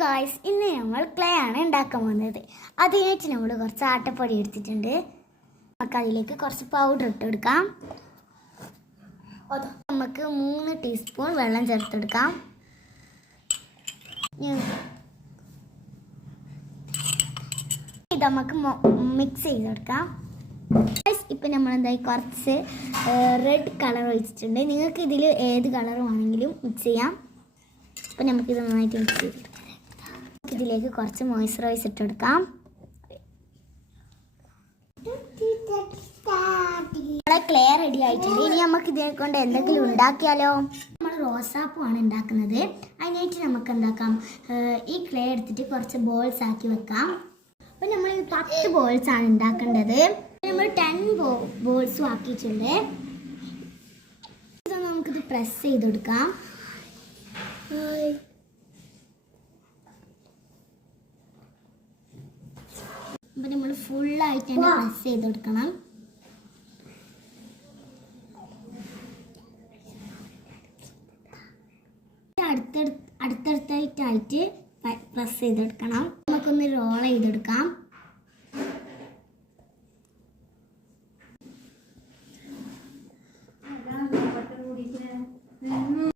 Guys, ഇന്ന് നമ്മൾ clay ആണ് ഉണ്ടാക്കാൻ പോകുന്നത്. അതിനായിട്ട് നമ്മൾ കുറച്ച് ആട്ടപ്പൊടി എടുത്തിട്ടുണ്ട്. നമുക്ക് അതിലേക്ക് കുറച്ച് പൗഡർ ഇട്ടെടുക്കാം. നമുക്ക് 3 ടീസ്പൂൺ വെള്ളം ചേർത്തെടുക്കാം. ഇത് നമുക്ക് മിക്സ് ചെയ്തെടുക്കാം. ഇപ്പം നമ്മൾ എന്തായി കുറച്ച് റെഡ് കളർ ഒഴിച്ചിട്ടുണ്ട്. നിങ്ങൾക്ക് ഇതിൽ ഏത് കളർ വേണമെങ്കിലും മിക്സ് ചെയ്യാം. അപ്പം നമുക്കിത് നന്നായിട്ട് മിക്സ് ചെയ്തെടുക്കാം. ഇതിലേക്ക് കുറച്ച് മോയ്സ്ചറൈസ് ഇട്ടെടുക്കാം. നമ്മളെ ക്ലേ റെഡി ആയിട്ടുണ്ട്. ഇനി നമുക്ക് ഇതിനെ കൊണ്ട് എന്തെങ്കിലും ഉണ്ടാക്കിയാലോ? നമ്മൾ റോസാപ്പൂവാണ് ഉണ്ടാക്കുന്നത്. അതിനായിട്ട് നമുക്ക് എന്താക്കാം, ഈ ക്ലേ എടുത്തിട്ട് കുറച്ച് ബോൾസ് ആക്കി വെക്കാം. അപ്പം നമ്മൾ 10 ബോൾസ് ആണ് ഉണ്ടാക്കേണ്ടത്. നമ്മൾ 10 ബോൾസും ആക്കിയിട്ടുണ്ട്. നമുക്കിത് പ്രസ് ചെയ്തെടുക്കാം. അപ്പം നമ്മൾ ഫുള്ളായിട്ട് തന്നെ പ്രസ് ചെയ്ത് കൊടുക്കണം. അടുത്തടുത്തായിട്ട് പ്രസ് ചെയ്തെടുക്കണം. നമുക്കൊന്ന് റോൾ ചെയ്തെടുക്കാം.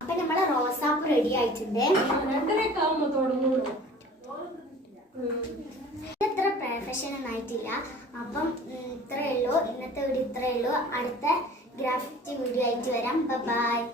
അപ്പം നമ്മളെ റോസാപ്പ് റെഡി ആയിട്ടുണ്ട്. ഇത്ര പ്രൊഫഷണൽ ആയിട്ടില്ല. അപ്പം ഇത്രയേ ഉള്ളൂ. ഇന്നത്തെ വീഡിയോ ഇത്രയേ ഉള്ളൂ. അടുത്ത ഗ്രാഫിറ്റി വീഡിയോ ആയിട്ട് വരാം. ബൈ.